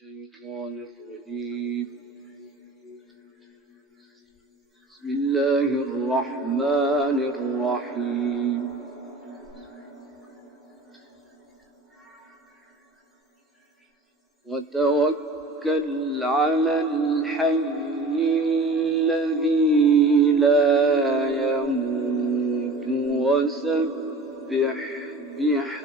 الشيطان الرجيم. بسم الله الرحمن الرحيم. وتوكل على الحي الذي لا يموت وسبح بحمده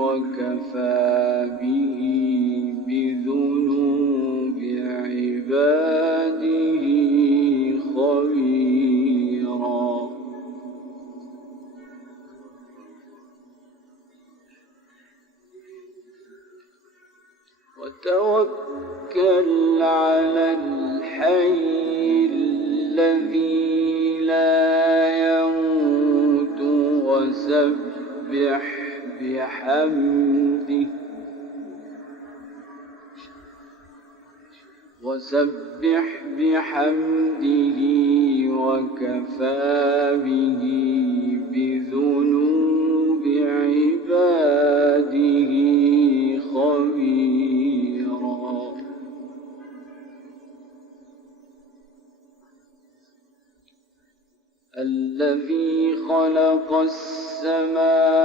وكفى به بذنوب عباده خبيرا. وتوكل على الحي الذي لا يموت وسبح بحمده وكفى به بذنوب عباده خبيرا. الذي خلق السماوات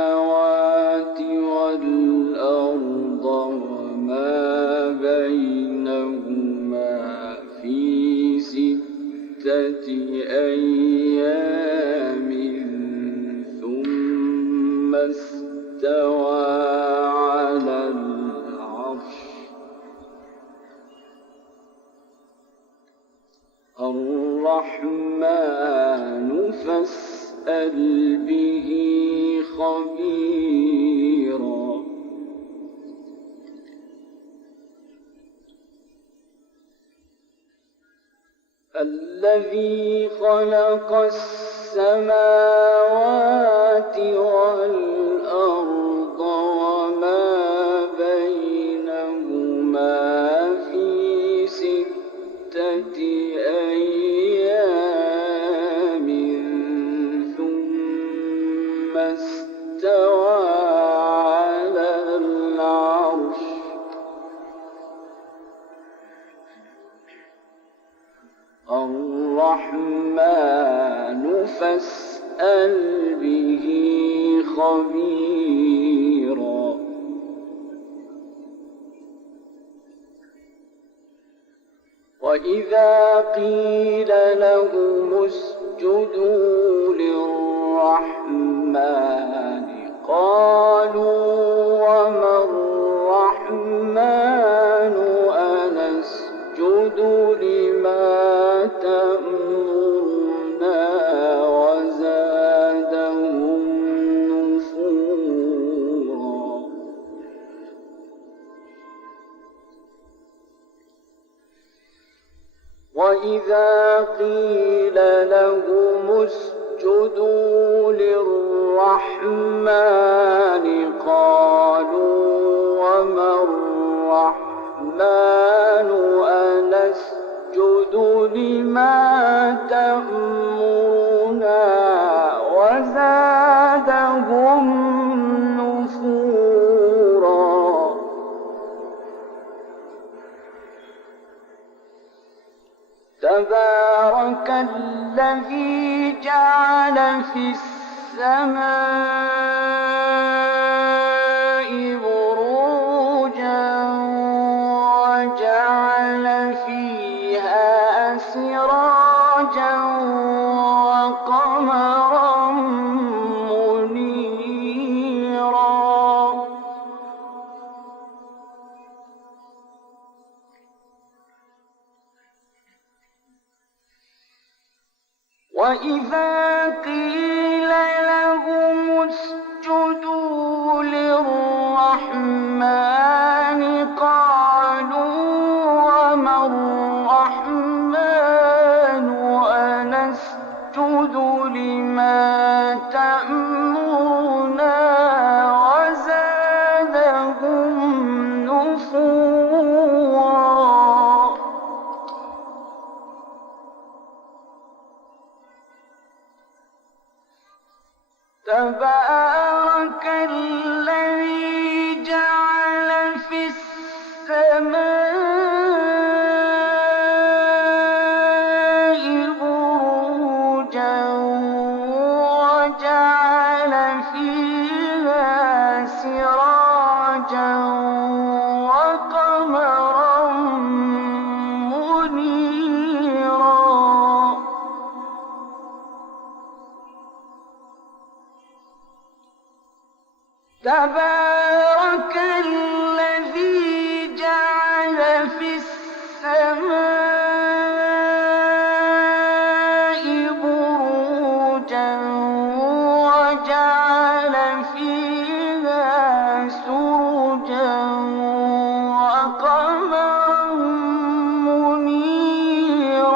والأرض وما بينهما في 6 أيام ثم استوى على العرش. الرحمن فاسأل به خبيرا. الذي خلق السماوات والأرض وما بينهما في 6 أيام ثم استوى على العرش. الرحمن فاسأل به خبيرا. وإذا قيل لهم اسجدوا للرحمن قالوا وما الرحمن أنسجد لما تأمرنا وزادهم نفورا. وإذا قيل لهم اسجدوا للرحمن قالوا وما الرحمن أنسجد لما تأمرنا وزادهم نفورا. تبارك الذي جعل في السماء بروجا وجعل فيها سراجا وقمرا منيرا. وإذا قيل لهم اسجدوا للرحمن قالوا وما الرحمن أنسجد لما تأمرنا وزادهم نفورا. تبارك الذي جعل في السماء بروجا وجعل فيها سراجا وقمرا منيرا تبارك الذي جعل في السماء بروجا وجعل فيها سرجا وقمرا منيرا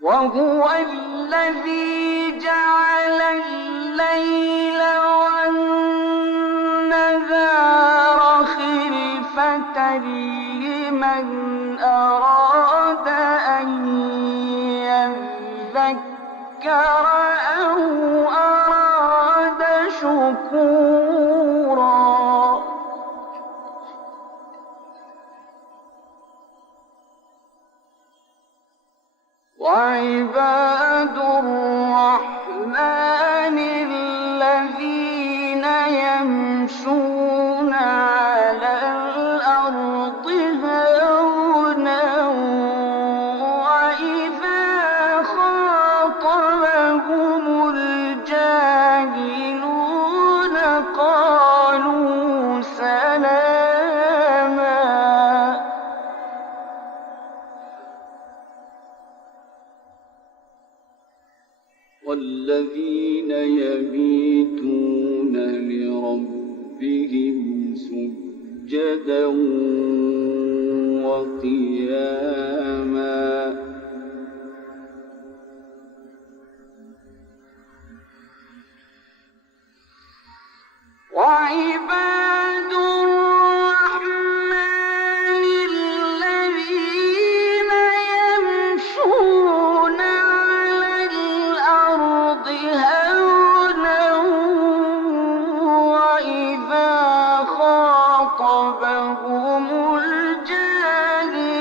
وهو الذي جعل الليل والنهار خلفة لمن أراد أن يذكر أو أراد شكورا وعباد الرحمن الذين يمشون على الأرض هونا وإذا خاطبهم الجاهلون قالوا سلاما والذين يبيتون لربهم سجدا وقياما وعباد الرحمن الذين يمشون على الأرض هونا وإذا خاطبهم الجاهلون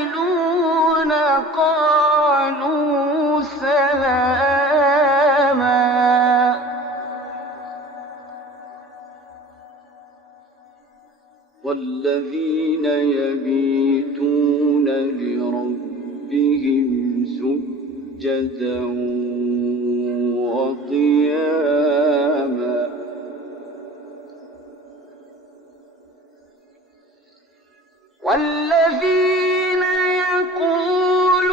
قالوا سلاما والذين يبيتون لربهم سجدا وقياما والذين يقولون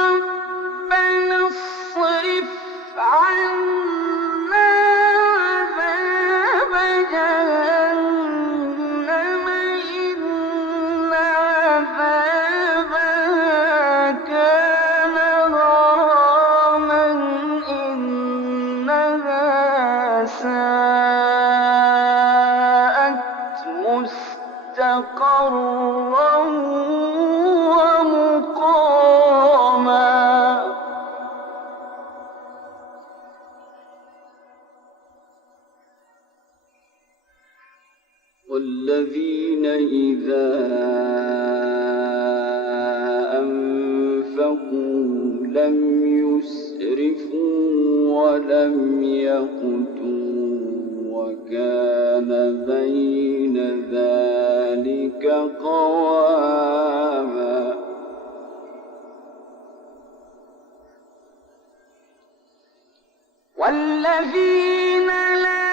ربنا اصرف عنا عذاب جهنم إن عذابها كان غراما إنها ساءت مستقرا ومقاما والذين إذا أنفقوا لم يسرفوا ولم يقتروا وكان بين ذلك قواما والذين لا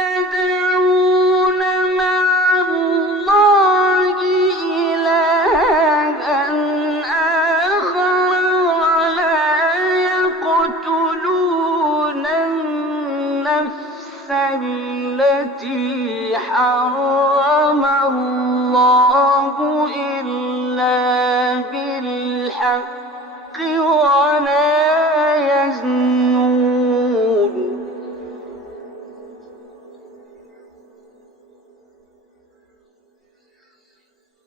يدعون مع الله إلها آخر ولا يقتلون النفس التي حرم الله إلا بالحق ولا يزنون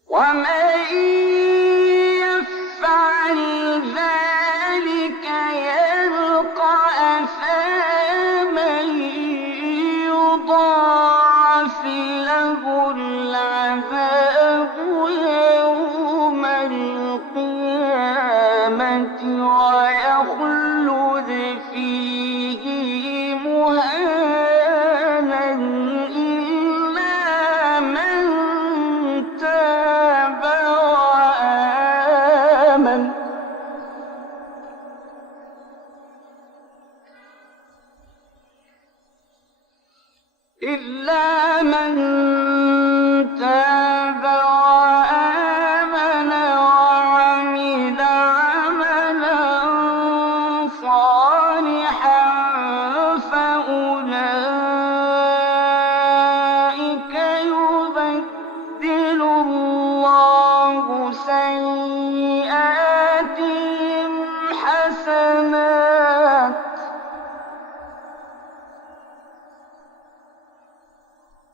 ومن يفعل يُبَدِّلُ اللَّهُ سَيِّئَاتِهِمْ حَسَنَاتٍ ۗ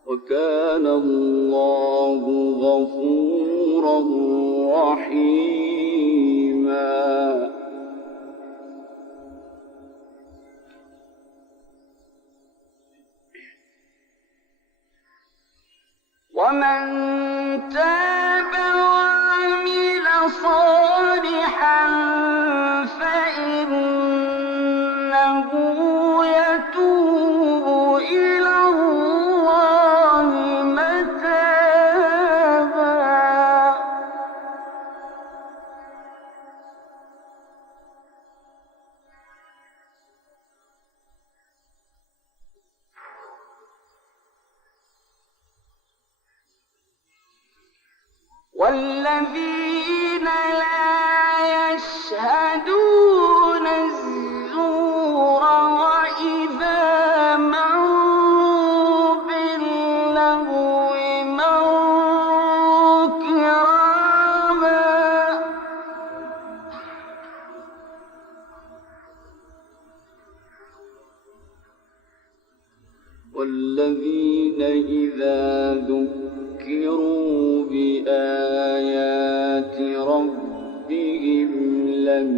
وَكَانَ اللَّهُ غَفُورًا رَّحِيمًا. وَمَن تَابَ وَعَمِلَ صَالِحًا فَإِنَّهُ يَتُوبُ إِلَى اللَّهِ مَتَابًا. وَالَّذِينَ لَا يَشْهَدُونَ الزُّورَ وَإِذَا مَرُّوا بِاللَّغْوِ مَرُّوا كِرَامًا. وَالَّذِينَ إِذَا ذُكِّرُوا بِآيَاتِ رَبِّهِمْ لَمْ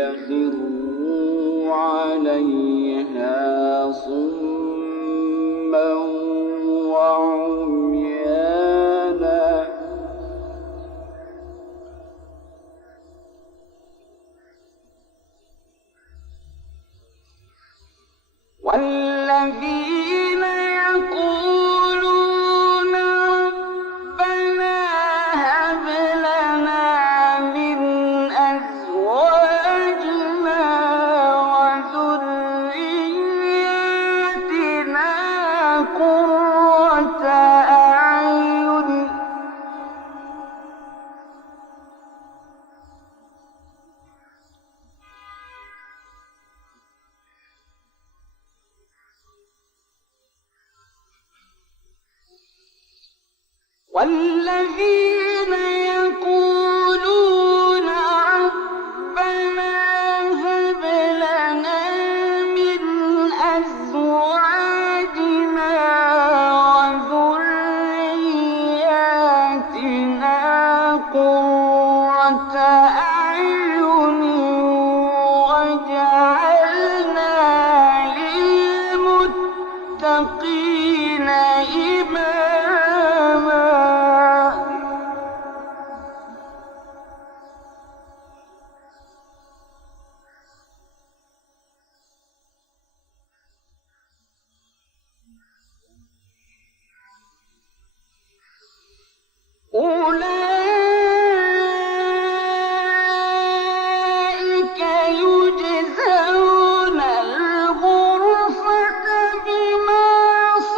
يَخِرُّوا عَلَيْهَا صُمًّا وَعُمْيَانًا. وَالَّذِينَ يَقُولُونَ رَبَّنَا هَبْ لَنَا مِنْ أَزْوَاجِنَا وَذُرِّيَّاتِنَا قُرَّةَ أَعْيُنٍ وَالَّذِينَ يَقُولُونَ رَبَّنَا هَبْ لَنَا مِنْ أَزْوَاجِنَا وَذُرِّيَّاتِنَا قُرَّةَ أَعْيُنٍ وَاجْعَلْنَا لِلْمُتَّقِينَ إِمَامًا. أُولَٰئِكَ يُجْزَوْنَ الْغُرْفَةَ بِمَا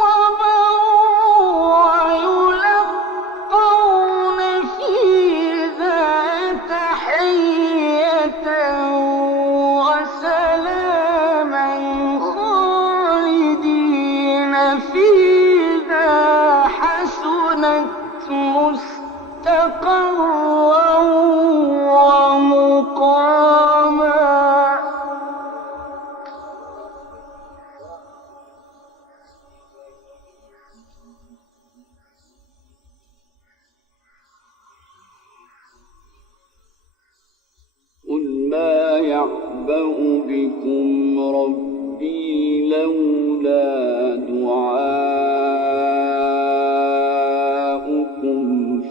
صَبَرُوا وَيُلَقَّوْنَ فِيهَا تَحِيَّةً وَسَلَامًا خَالِدِينَ فِيهَا حَسُنَتْ مُسْتَقَرًّا وَمُقَامًا. قُلْ مَا يَعْبَأُ بِكُمْ رَبِّي لَوْلَا دُعَاؤُكُمْ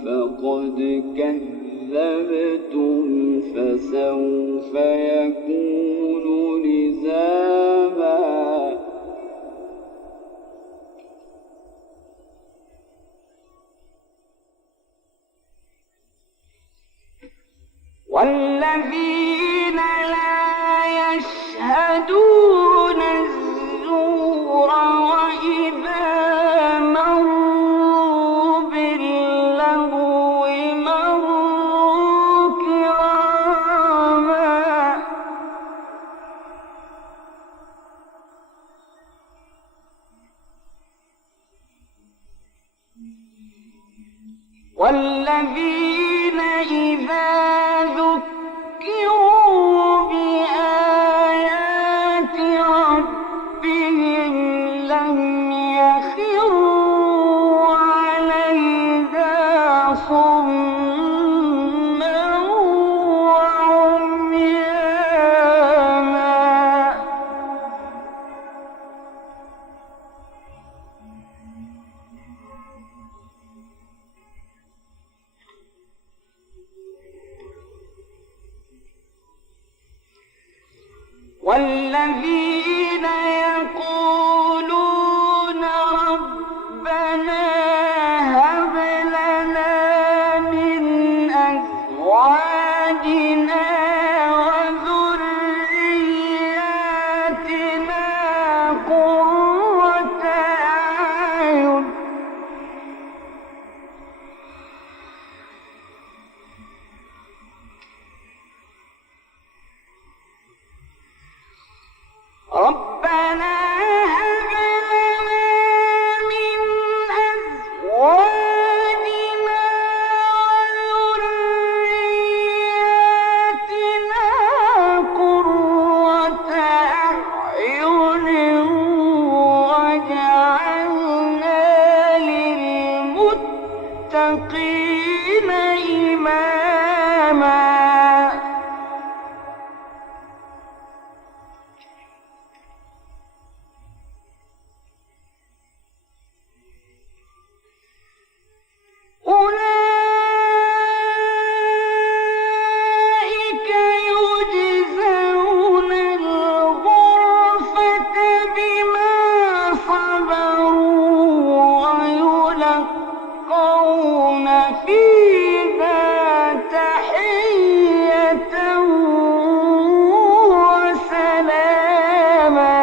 فَقَدْ كَذَّبْتُمْ فَسَوْفَ يَكُونُ لِزَامًا. وَالَّذِينَ لَا يَشْهَدُونَ الزُّورَ وَإِذَا مَرُّوا بِاللَّغْوِ مَرُّوا كِرَامًا. والذين إذا ذكروا بآيات ربهم لم يخروا عليها صما وعميانا. والذين يقولون ربنا هب لنا من أزواجنا وذرياتنا قرة أعين ربنا هب لنا من أزواجنا وذرياتنا قرة أعين واجعلنا للمتقين إماما. أولئك يجزون الغرفة بما صبروا ويلقون فيها تحية وسلاما.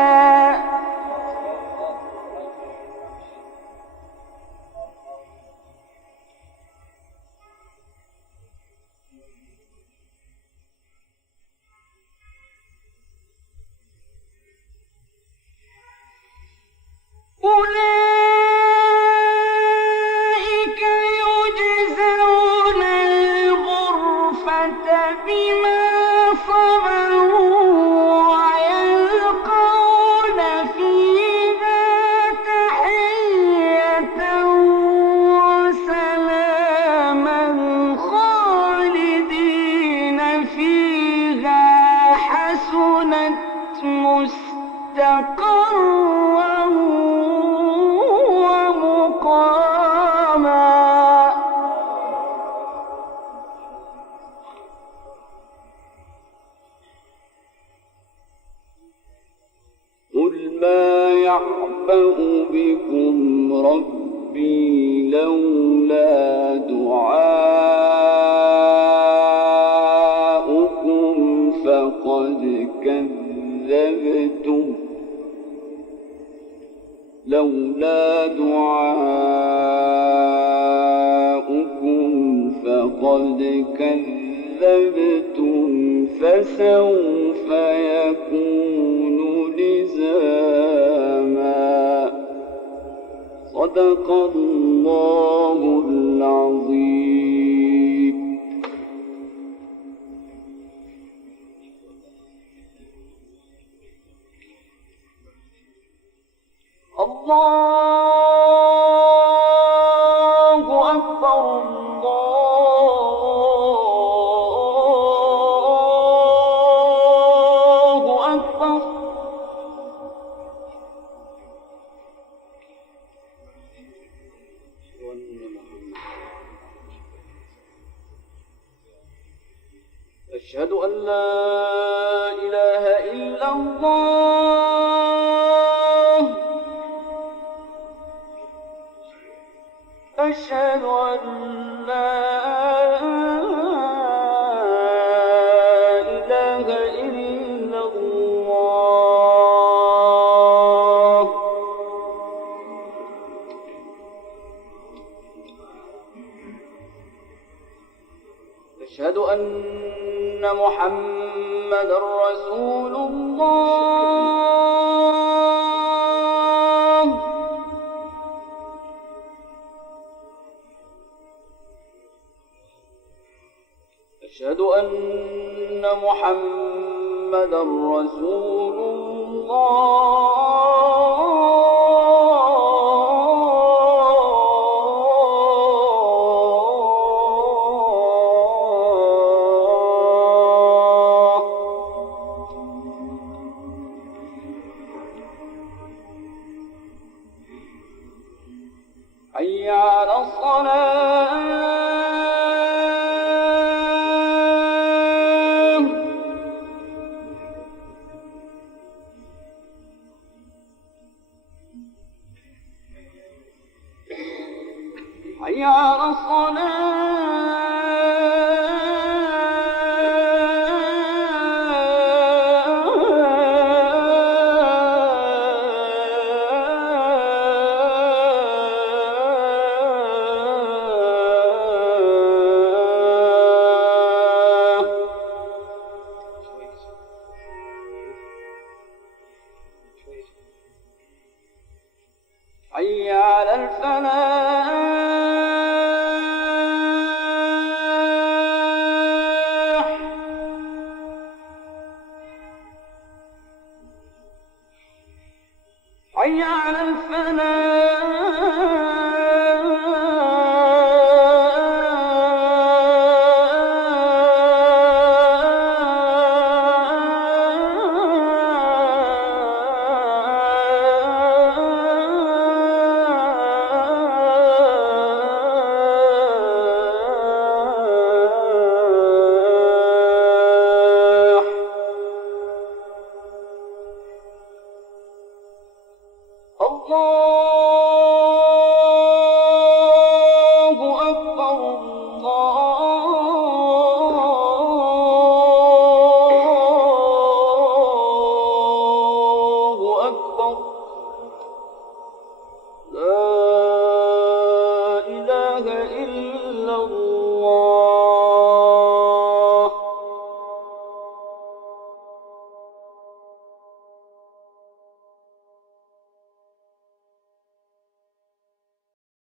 أولئك يجزون الغرفة بما صبروا ويلقون فيها تحية وسلاما خالدين فيها حسنت مستقرا ومقاما. قل ما يعبأ بكم ربي لولا دعاؤكم فقد كذبتم لولا دعاؤكم فقد كذبتم فسوف يكون لزاما. صدق الله العظيم. الله أكبر الله أكبر. أشهد أن لا إله إلا الله. أشهد أن لا إله إلا الله. أشهد أن محمدًا رسول الله. أشهد أن محمدا رسول الله. حي على الصلاة. حي على حي على الفلاح. حي على الله أكبر الله.